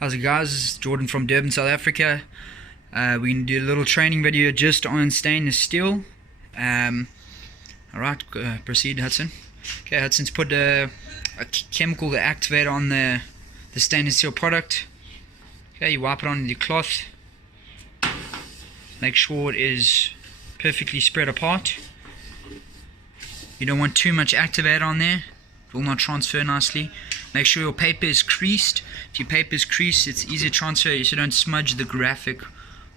How's it, guys? This is Jordan from Durban, South Africa. We're going to do a little training video just on stainless steel. Alright, proceed, Hudson. Okay, Hudson's put a chemical activator on the stainless steel product. Okay, you wipe it on your cloth. Make sure it is perfectly spread apart. You don't want too much activator on there. It will not transfer nicely. Make sure your paper is creased. If your paper is creased, it's easier to transfer, so don't smudge the graphic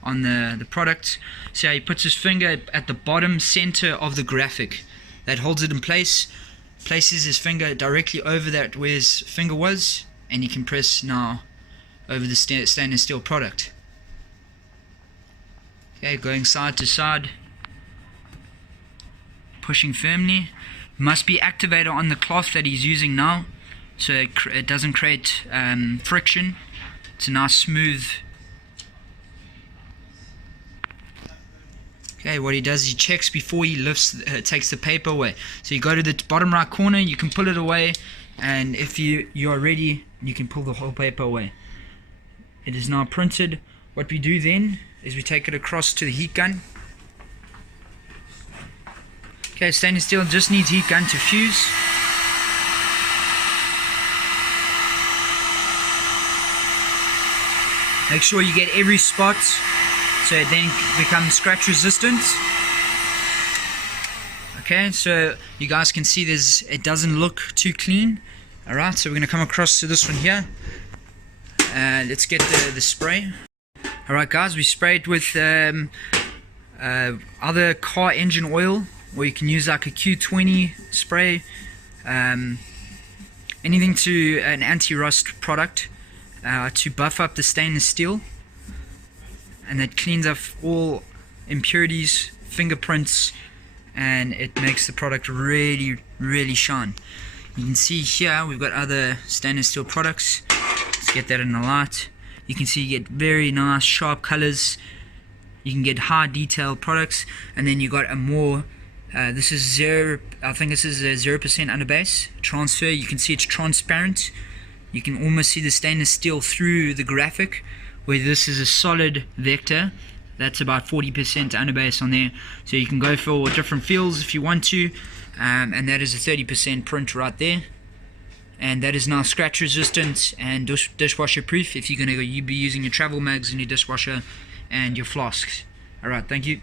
on the product. So he puts his finger at the bottom center of the graphic. That holds it in place. Places his finger directly over that where his finger was, and he can press now over the stainless steel product. Okay, going side to side, pushing firmly. Must be activator on the cloth that he's using now, so it doesn't create friction. It's a nice smooth. Okay, what he does, he checks before he takes the paper away. So you go to the bottom right corner, you can pull it away, and if you are ready, you can pull the whole paper away. It is now printed. What we do then is we take it across to the heat gun. Okay, stainless steel just needs heat gun to fuse. Make sure you get every spot so it then becomes scratch resistant. Okay, so you guys can see it doesn't look too clean. Alright, so we're going to come across to this one here. Let's get the spray. Alright guys, we spray it with other car engine oil, or you can use like a Q20 spray, anything to an anti-rust product to buff up the stainless steel, and that cleans up all impurities, fingerprints, and it makes the product really shine. You can see here we've got other stainless steel products. Let's get that in the light. You can see you get very nice sharp colors. You can get high detail products, and then you got a more this is I think this is a 0% underbase transfer. You can see it's transparent. You can almost see the stainless steel through the graphic, where this is a solid vector. That's about 40% underbase on there, so you can go for different feels if you want to, and that is a 30% print right there, and that is now scratch resistant and dishwasher proof if you're going to be using your travel mags in your dishwasher and your flasks. Alright, thank you.